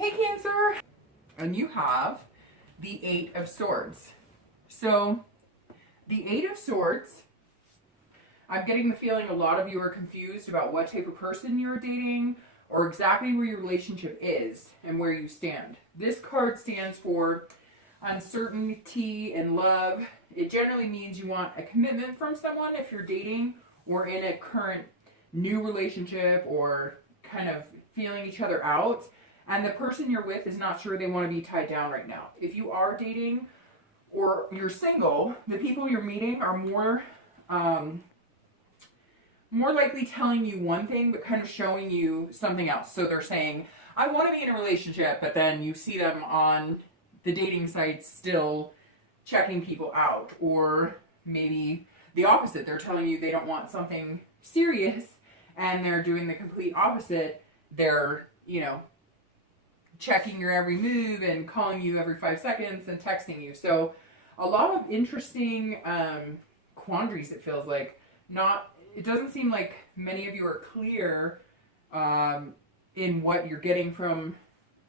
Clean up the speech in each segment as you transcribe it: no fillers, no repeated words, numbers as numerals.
Hey Cancer! And you have the Eight of Swords. So the Eight of Swords, I'm getting the feeling a lot of you are confused about what type of person you're dating or exactly where your relationship is and where you stand. This card stands for uncertainty and love. It generally means you want a commitment from someone if you're dating or in a current new relationship or kind of feeling each other out. And the person you're with is not sure they want to be tied down right now. If you are dating or you're single, the people you're meeting are more likely telling you one thing but kind of showing you something else. So they're saying, I want to be in a relationship, but then you see them on the dating sites still checking people out. Or maybe the opposite. They're telling you they don't want something serious and they're doing the complete opposite. They're, checking your every move and calling you every 5 seconds and texting you. So a lot of interesting quandaries, it feels like. It doesn't seem like many of you are clear in what you're getting from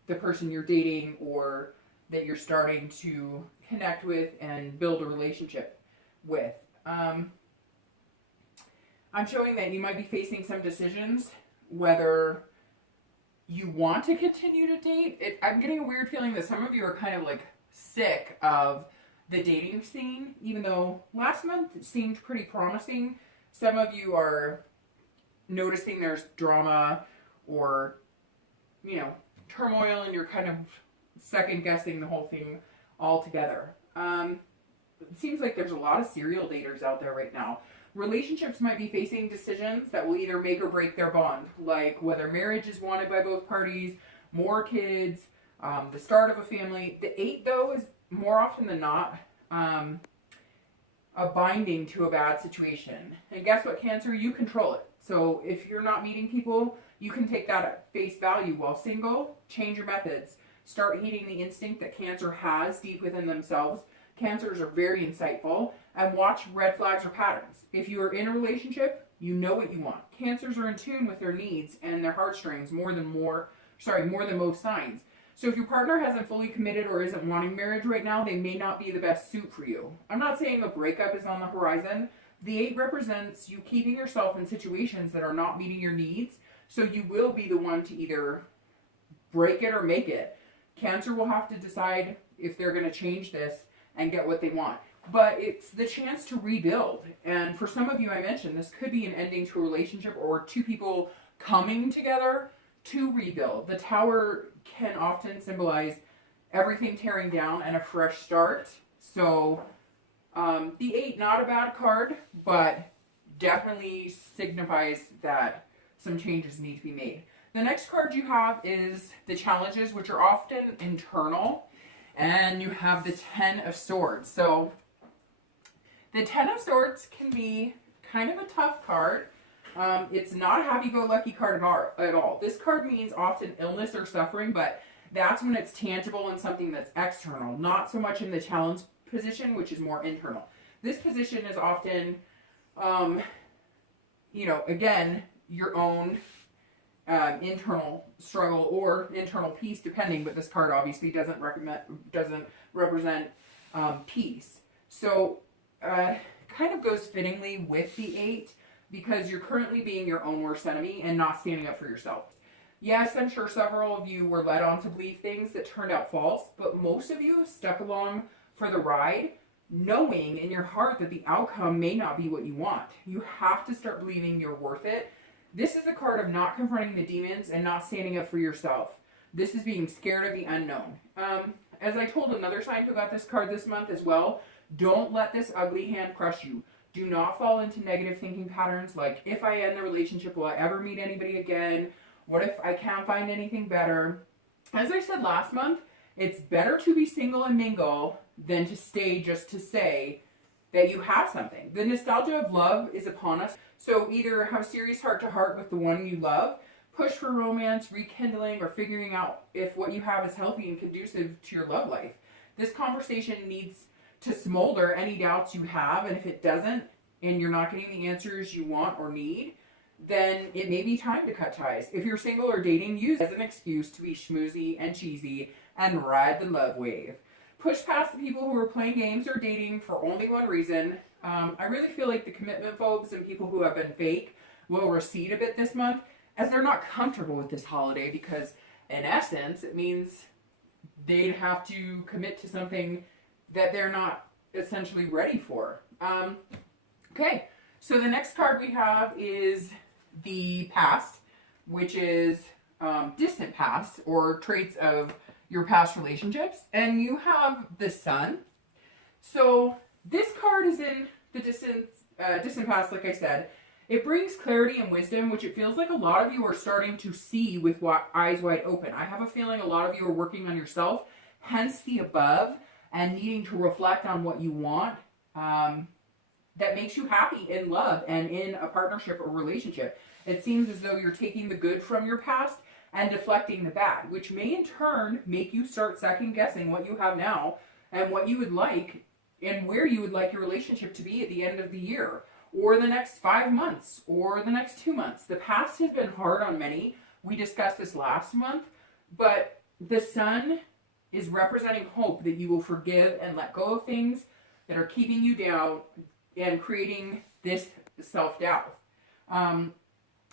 the person you're dating or that you're starting to connect with and build a relationship with. I'm showing that you might be facing some decisions, whether you want to continue to date. I'm getting a weird feeling that some of you are kind of like sick of the dating scene, even though last month it seemed pretty promising. Some of you are noticing there's drama or, turmoil, and you're kind of second guessing the whole thing altogether. It seems like there's a lot of serial daters out there right now. Relationships might be facing decisions that will either make or break their bond, like whether marriage is wanted by both parties, more kids, the start of a family. The 8, though, is more often than not a binding to a bad situation. And guess what, Cancer? You control it. So if you're not meeting people, you can take that at face value. While single, change your methods. Start heeding the instinct that Cancer has deep within themselves. Cancers are very insightful, and watch red flags or patterns. If you are in a relationship, you know what you want. Cancers are in tune with their needs and their heartstrings more than most signs. So if your partner hasn't fully committed or isn't wanting marriage right now, they may not be the best suit for you. I'm not saying a breakup is on the horizon. The 8 represents you keeping yourself in situations that are not meeting your needs, so you will be the one to either break it or make it. Cancer will have to decide if they're going to change this and get what they want. But it's the chance to rebuild. And for some of you, I mentioned, this could be an ending to a relationship or two people coming together to rebuild. The Tower can often symbolize everything tearing down and a fresh start. So the 8, not a bad card, but definitely signifies that some changes need to be made. The next card you have is the Challenges, which are often internal. And you have the 10 of Swords. So the 10 of Swords can be kind of a tough card. It's not a happy-go-lucky card at all. This card means often illness or suffering, but that's when it's tangible and something that's external, not so much in the challenge position, which is more internal. This position is often, again, your own internal struggle or internal peace, depending, but this card obviously doesn't represent peace. So kind of goes fittingly with the 8 because you're currently being your own worst enemy and not standing up for yourself. Yes, I'm sure several of you were led on to believe things that turned out false, but most of you have stuck along for the ride, knowing in your heart that the outcome may not be what you want. You have to start believing you're worth it. This is a card of not confronting the demons and not standing up for yourself. This is being scared of the unknown. As I told another sign who got this card this month as well, don't let this ugly hand crush you. Do not fall into negative thinking patterns like, if I end the relationship, will I ever meet anybody again? What if I can't find anything better? As I said last month, it's better to be single and mingle than to stay just to say that you have something. The nostalgia of love is upon us. So either have serious heart-to-heart with the one you love, push for romance, rekindling, or figuring out if what you have is healthy and conducive to your love life. This conversation needs to smolder any doubts you have, and if it doesn't, and you're not getting the answers you want or need, then it may be time to cut ties. If you're single or dating, use it as an excuse to be schmoozy and cheesy and ride the love wave. Push past the people who are playing games or dating for only one reason. I really feel like the commitment phobes and people who have been fake will recede a bit this month, as they're not comfortable with this holiday, because in essence it means they'd have to commit to something that they're not essentially ready for. Okay, so the next card we have is the past, which is distant past or traits of your past relationships, and you have the Sun. So this card is in the distant past, like I said. It brings clarity and wisdom, which it feels like a lot of you are starting to see with eyes wide open. I have a feeling a lot of you are working on yourself, hence the above, and needing to reflect on what you want that makes you happy in love and in a partnership or relationship. It seems as though you're taking the good from your past and deflecting the bad, which may in turn make you start second guessing what you have now and what you would like and where you would like your relationship to be at the end of the year, or the next 5 months, or the next 2 months. The past has been hard on many. We discussed this last month, but the Sun is representing hope that you will forgive and let go of things that are keeping you down and creating this self-doubt.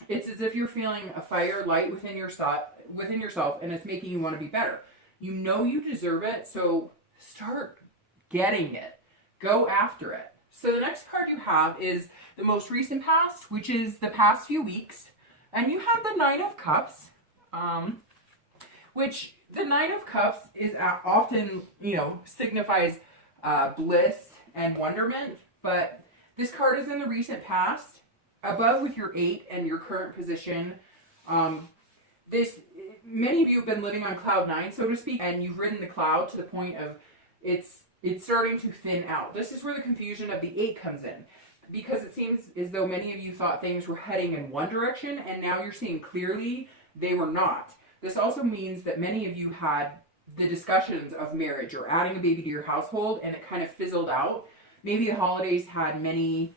It's as if you're feeling a fire light within yourself, and it's making you want to be better. You know you deserve it, so start getting it. Go after it. So the next card you have is the most recent past, which is the past few weeks. And you have the Nine of Cups, which the Nine of Cups is often, signifies bliss and wonderment. But this card is in the recent past, above with your 8 and your current position. Many of you have been living on cloud 9, so to speak, and you've ridden the cloud to the point of it's starting to thin out. This is where the confusion of the 8 comes in, because it seems as though many of you thought things were heading in one direction, and now you're seeing clearly they were not. This also means that many of you had the discussions of marriage or adding a baby to your household, and it kind of fizzled out. Maybe the holidays had many,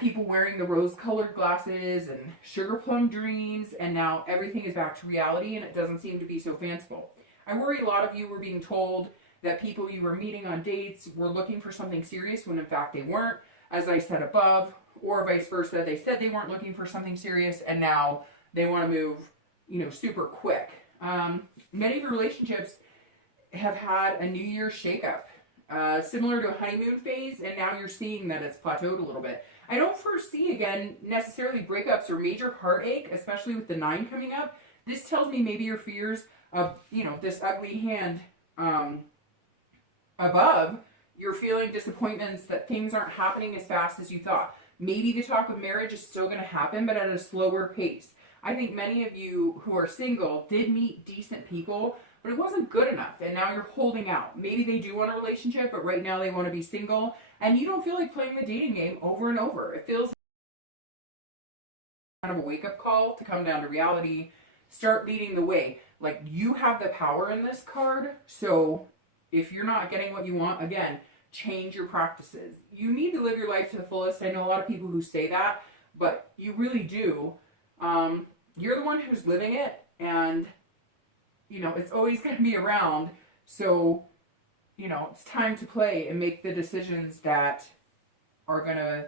people wearing the rose-colored glasses and sugar plum dreams, and now everything is back to reality, and it doesn't seem to be so fanciful. I worry a lot of you were being told that people you were meeting on dates were looking for something serious when in fact they weren't, as I said above, or vice versa. They said they weren't looking for something serious, and now they want to move, super quick. Many of your relationships have had a New Year's shakeup, similar to a honeymoon phase, and now you're seeing that it's plateaued a little bit. I don't foresee, again, necessarily breakups or major heartache, especially with the 9 coming up. This tells me maybe your fears of, this ugly hand above, you're feeling disappointments that things aren't happening as fast as you thought. Maybe the talk of marriage is still going to happen, but at a slower pace. I think many of you who are single did meet decent people, but it wasn't good enough, and now you're holding out. Maybe they do want a relationship, but right now they want to be single, and you don't feel like playing the dating game over and over. It feels kind of a wake-up call to come down to reality. Start leading the way. Like, you have the power in this card, so if you're not getting what you want, again, change your practices. You need to live your life to the fullest. I know a lot of people who say that, but you really do. You're the one who's living it, and, it's always going to be around. So, it's time to play and make the decisions that are going to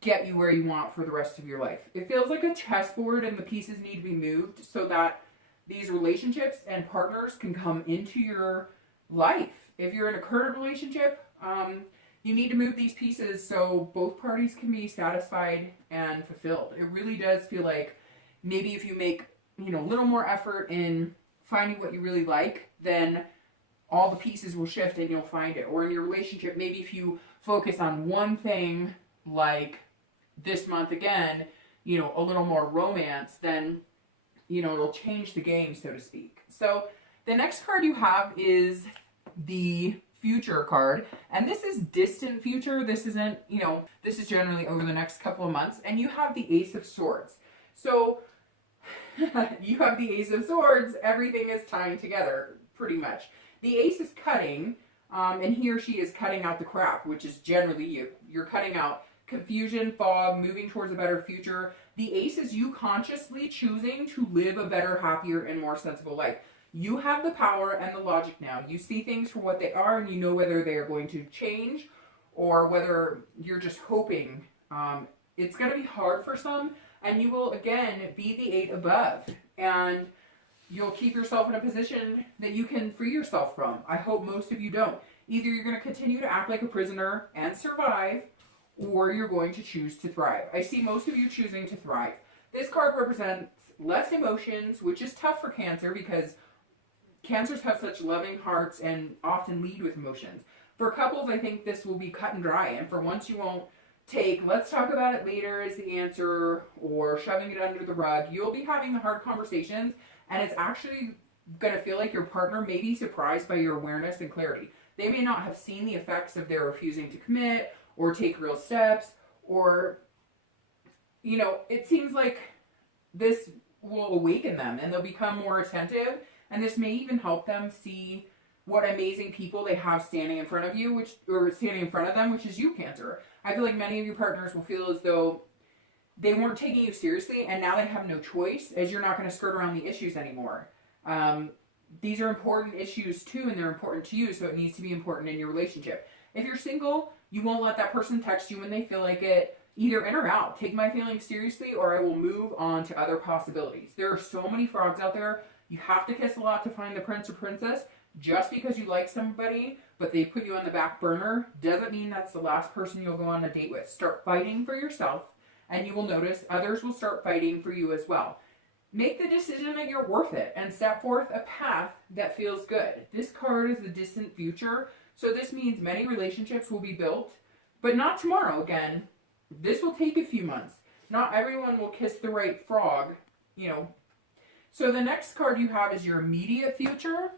get you where you want for the rest of your life. It feels like a chessboard, and the pieces need to be moved so that these relationships and partners can come into your life. If you're in a current relationship, you need to move these pieces so both parties can be satisfied and fulfilled. It really does feel like maybe if you make, a little more effort in finding what you really like, then all the pieces will shift and you'll find it. Or in your relationship, maybe if you focus on one thing, like this month again, a little more romance, then it'll change the game, so to speak. So the next card you have is the future card, and this is distant future. This isn't, this is generally over the next couple of months, and you have the Ace of Swords. So you have the Ace of Swords, everything is tying together, pretty much. The Ace is cutting, and he or she is cutting out the crap, which is generally you. You're cutting out confusion, fog, moving towards a better future. The Ace is you consciously choosing to live a better, happier, and more sensible life. You have the power and the logic now. You see things for what they are, and you know whether they are going to change or whether you're just hoping. It's going to be hard for some, and you will, again, be the 8 above. And you'll keep yourself in a position that you can free yourself from. I hope most of you don't. Either you're going to continue to act like a prisoner and survive, or you're going to choose to thrive. I see most of you choosing to thrive. This card represents less emotions, which is tough for Cancer because Cancers have such loving hearts and often lead with emotions. For couples, I think this will be cut and dry, and for once you won't take, let's talk about it later as the answer, or shoving it under the rug. You'll be having the hard conversations, and it's actually going to feel like your partner may be surprised by your awareness and clarity. They may not have seen the effects of their refusing to commit or take real steps, or, you know, it seems like this will awaken them and they'll become more attentive, and this may even help them see what amazing people they have standing in front of you, standing in front of them, which is you, Cancer. I feel like many of your partners will feel as though they weren't taking you seriously, and now they have no choice, as you're not going to skirt around the issues anymore. These are important issues too, and they're important to you, so it needs to be important in your relationship. If you're single, you won't let that person text you when they feel like it, either in or out. Take my feelings seriously, or I will move on to other possibilities. There are so many frogs out there. You have to kiss a lot to find the prince or princess. Just because you like somebody, but they put you on the back burner, doesn't mean that's the last person you'll go on a date with. Start fighting for yourself, and you will notice others will start fighting for you as well. Make the decision that you're worth it, and set forth a path that feels good. This card is the distant future, so this means many relationships will be built, but not tomorrow again. This will take a few months. Not everyone will kiss the right frog, you know. So the next card you have is your immediate future.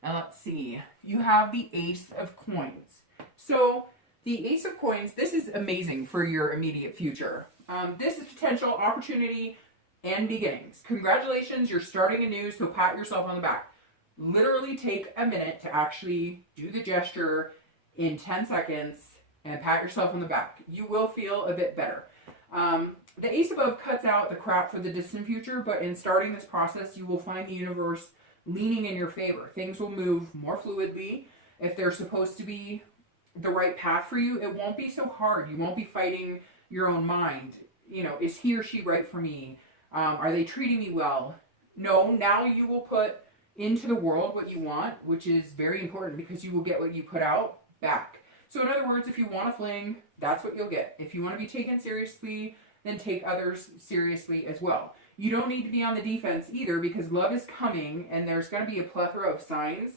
And let's see, you have the Ace of Coins. So the Ace of Coins, this is amazing for your immediate future. This is potential opportunity and beginnings. Congratulations, you're starting anew, so pat yourself on the back. Literally take a minute to actually do the gesture in 10 seconds and pat yourself on the back. You will feel a bit better. The Ace above cuts out the crap for the distant future, but in starting this process, you will find the universe leaning in your favor. Things will move more fluidly. If they're supposed to be the right path for you, it won't be so hard. You won't be fighting your own mind. You know, is he or she right for me? Are they treating me well? No, now you will put into the world what you want, which is very important because you will get what you put out back. So in other words, if you want a fling, that's what you'll get. If you want to be taken seriously, then take others seriously as well. You don't need to be on the defense either, because love is coming, and there's going to be a plethora of signs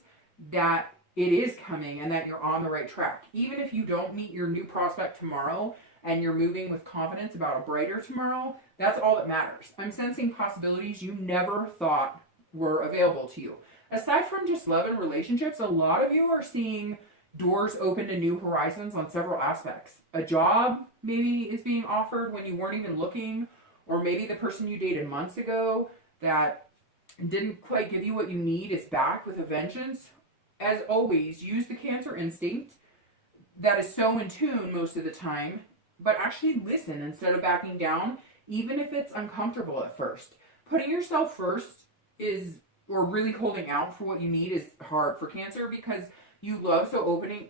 that it is coming and that you're on the right track. Even if you don't meet your new prospect tomorrow and you're moving with confidence about a brighter tomorrow, that's all that matters. I'm sensing possibilities you never thought were available to you. Aside from just love and relationships, a lot of you are seeing doors open to new horizons on several aspects. A job maybe is being offered when you weren't even looking, or maybe the person you dated months ago that didn't quite give you what you need is back with a vengeance. As always, use the Cancer instinct that is so in tune most of the time, but actually listen instead of backing down, even if it's uncomfortable at first. Putting yourself first or really holding out for what you need is hard for Cancer because you love so open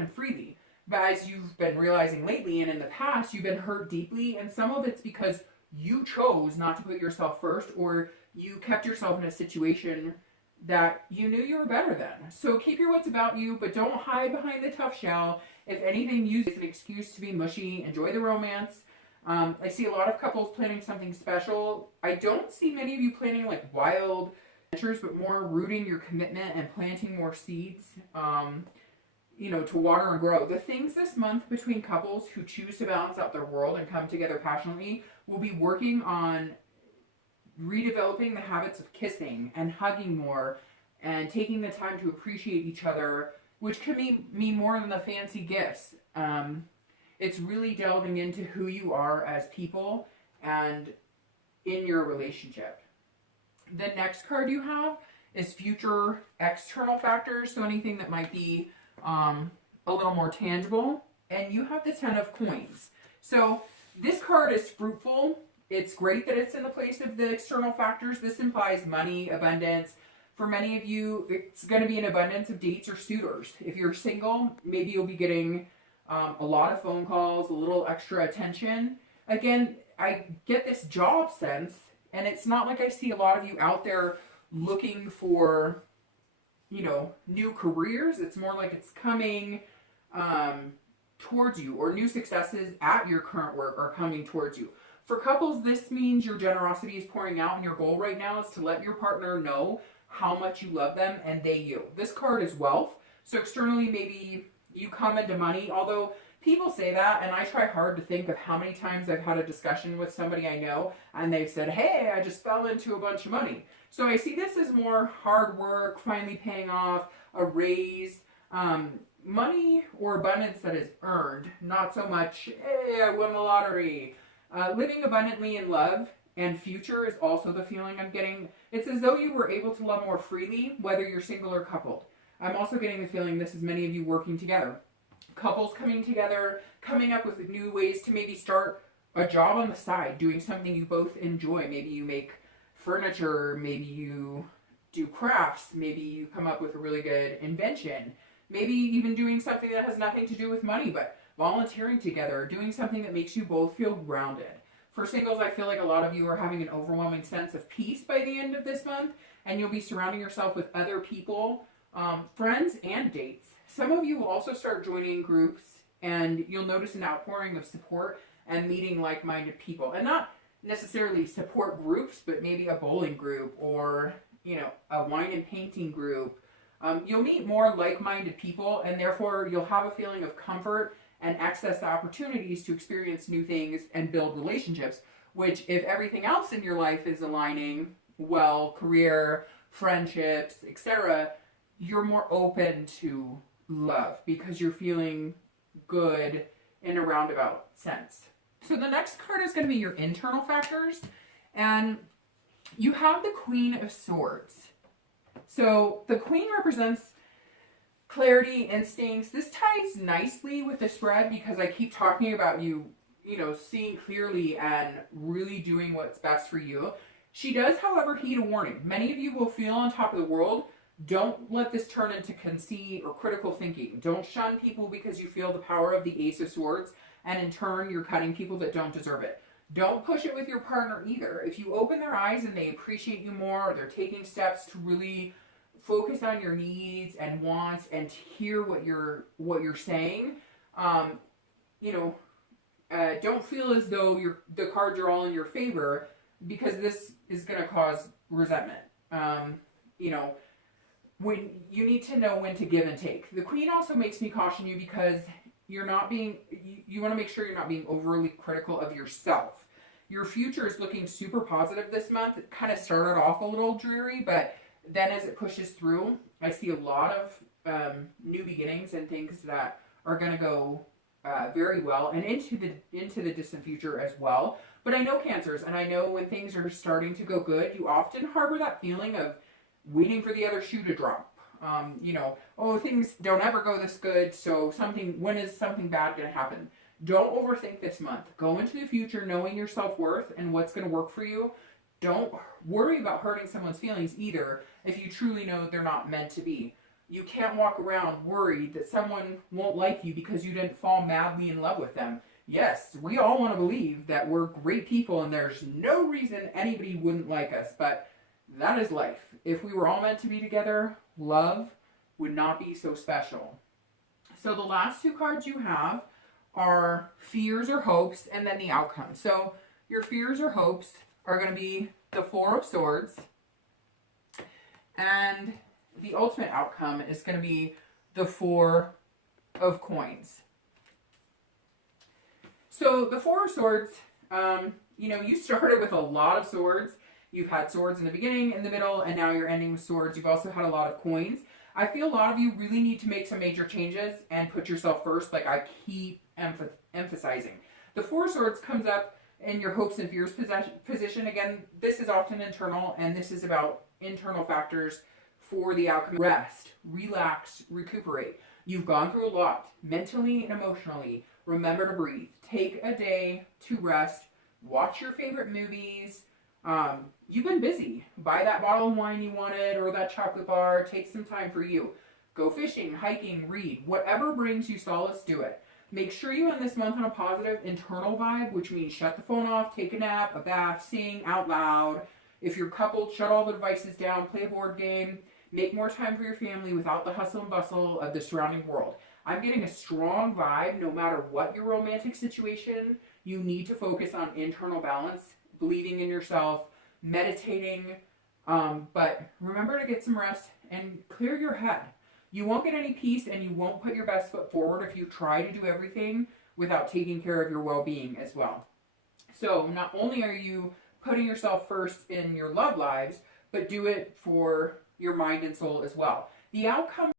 and freely. But as you've been realizing lately and in the past, you've been hurt deeply, and some of it's because you chose not to put yourself first, or you kept yourself in a situation that you knew you were better than. So keep your wits about you, but don't hide behind the tough shell. If anything, use it as an excuse to be mushy. Enjoy the romance. I see a lot of couples planning something special. I don't see many of you planning like wild adventures, but more rooting your commitment and planting more seeds. To water and grow. The things this month between couples who choose to balance out their world and come together passionately will be working on redeveloping the habits of kissing and hugging more and taking the time to appreciate each other, which can mean more than the fancy gifts. It's really delving into who you are as people and in your relationship. The next card you have is future external factors, so anything that might be a little more tangible. and you have the 10 of coins. So this card is fruitful. It's great that it's in the place of the external factors. This implies money, abundance. For many of you, it's going to be an abundance of dates or suitors. If you're single, maybe you'll be getting a lot of phone calls, a little extra attention. Again, I get this job sense, and it's not like I see a lot of you out there looking for, you know, new careers. It's more like it's coming towards you, or new successes at your current work are coming towards you. For couples, this means your generosity is pouring out, and your goal right now is to let your partner know how much you love them and they you. This card is wealth. So externally, maybe you come into money, although people say that, and I try hard to think of how many times I've had a discussion with somebody I know and they've said, hey, I just fell into a bunch of money. So I see this as more hard work, finally paying off, a raise, money or abundance that is earned, not so much, hey, I won the lottery. Living abundantly in love and future is also the feeling I'm getting. It's as though you were able to love more freely, whether you're single or coupled. I'm also getting the feeling this is many of you working together. Couples coming together, coming up with new ways to maybe start a job on the side, doing something you both enjoy. Maybe you make furniture, maybe you do crafts, maybe you come up with a really good invention, maybe even doing something that has nothing to do with money, but volunteering together, doing something that makes you both feel grounded. For singles, I feel like a lot of you are having an overwhelming sense of peace by the end of this month, and you'll be surrounding yourself with other people, friends, and dates. Some of you will also start joining groups, and you'll notice an outpouring of support and meeting like-minded people. And not necessarily support groups, but maybe a bowling group or, you know, a wine and painting group. You'll meet more like-minded people, and therefore you'll have a feeling of comfort and access to opportunities to experience new things and build relationships, which, if everything else in your life is aligning well, career, friendships, etc., you're more open to love because you're feeling good in a roundabout sense. So the next card is going to be your internal factors, and you have the Queen of Swords. So the Queen represents clarity, instincts. This ties nicely with the spread because I keep talking about you know, seeing clearly and really doing what's best for you. She does, however, heed a warning. Many of you will feel on top of the world. Don't let this turn into conceit or critical thinking. Don't shun people because you feel the power of the Ace of Swords, and in turn, you're cutting people that don't deserve it. Don't push it with your partner either. If you open their eyes and they appreciate you more, or they're taking steps to really focus on your needs and wants and hear what you're saying, you know, don't feel as though the cards are all in your favor, because this is going to cause resentment. You know, when you need to know when to give and take. The Queen also makes me caution you because you're not being, you want to make sure you're not being overly critical of yourself. Your future is looking super positive this month. It kind of started off a little dreary, but then as it pushes through, I see a lot of new beginnings and things that are going to go very well, and into the distant future as well. But I know Cancers, and I know when things are starting to go good, you often harbor that feeling of waiting for the other shoe to drop. You know, oh, things don't ever go this good, so when is something bad going to happen? Don't overthink this month. Go into the future knowing your self-worth and what's going to work for you. Don't worry about hurting someone's feelings either if you truly know they're not meant to be. You can't walk around worried that someone won't like you because you didn't fall madly in love with them. Yes, we all want to believe that we're great people and there's no reason anybody wouldn't like us, but that is life. If we were all meant to be together, love would not be so special. So the last two cards you have are fears or hopes, and then the outcome. So your fears or hopes are going to be the Four of Swords, and the ultimate outcome is going to be the Four of Coins. So the Four of Swords, you know, you started with a lot of swords. You've had swords in the beginning, in the middle, and now you're ending with swords. You've also had a lot of coins. I feel a lot of you really need to make some major changes and put yourself first, like I keep emphasizing. The Four of Swords comes up in your hopes and fears position. Again, this is often internal, and this is about internal factors for the outcome. Rest, relax, recuperate. You've gone through a lot, mentally and emotionally. Remember to breathe. Take a day to rest. Watch your favorite movies. You've been busy. Buy that bottle of wine you wanted or that chocolate bar. Take some time for you. Go fishing, hiking, read. Whatever brings you solace, do it. Make sure you end this month on a positive internal vibe, which means shut the phone off, take a nap, a bath, sing out loud. If you're coupled, shut all the devices down, play a board game. Make more time for your family without the hustle and bustle of the surrounding world. I'm getting a strong vibe. No matter what your romantic situation, you need to focus on internal balance, believing in yourself, meditating. But remember to get some rest and clear your head. You won't get any peace and you won't put your best foot forward if you try to do everything without taking care of your well-being as well. So not only are you putting yourself first in your love lives, but do it for your mind and soul as well. The outcome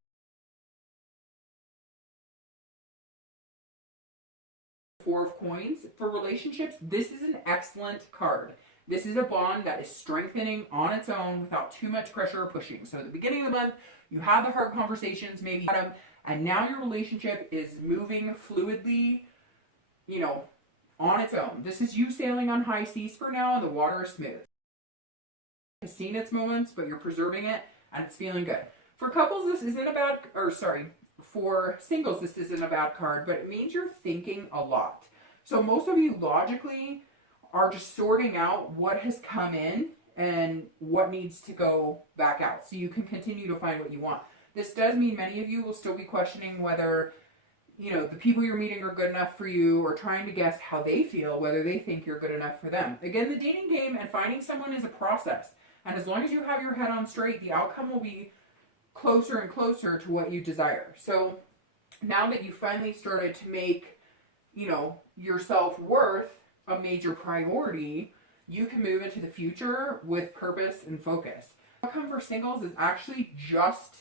Four of Coins for relationships, this is an excellent card. This is a bond that is strengthening on its own without too much pressure or pushing. So at the beginning of the month, you had the hard conversations, maybe had them, and now your relationship is moving fluidly, on its own. This is you sailing on high seas for now, and the water is smooth. It's seen its moments, but you're preserving it, and it's feeling good. For couples, this isn't a bad, for singles, this isn't a bad card, but it means you're thinking a lot. So most of you logically are just sorting out what has come in and what needs to go back out so you can continue to find what you want. This does mean many of you will still be questioning whether, the people you're meeting are good enough for you, or trying to guess how they feel, whether they think you're good enough for them. Again, the dating game and finding someone is a process. And as long as you have your head on straight, the outcome will be closer and closer to what you desire. So now that you finally started to make, your self-worth a major priority, you can move into the future with purpose and focus. The outcome for singles is actually just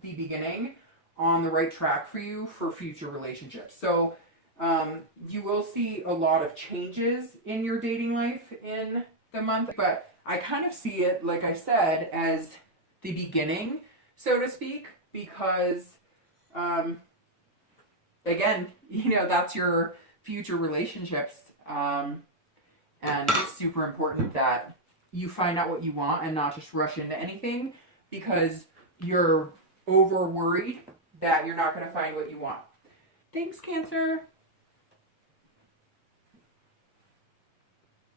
the beginning on the right track for you for future relationships. So you will see a lot of changes in your dating life in the month, but I kind of see it, like I said, as the beginning, so to speak, because again, that's your future relationships. And it's super important that you find out what you want and not just rush into anything because you're over worried that you're not going to find what you want. Thanks, Cancer.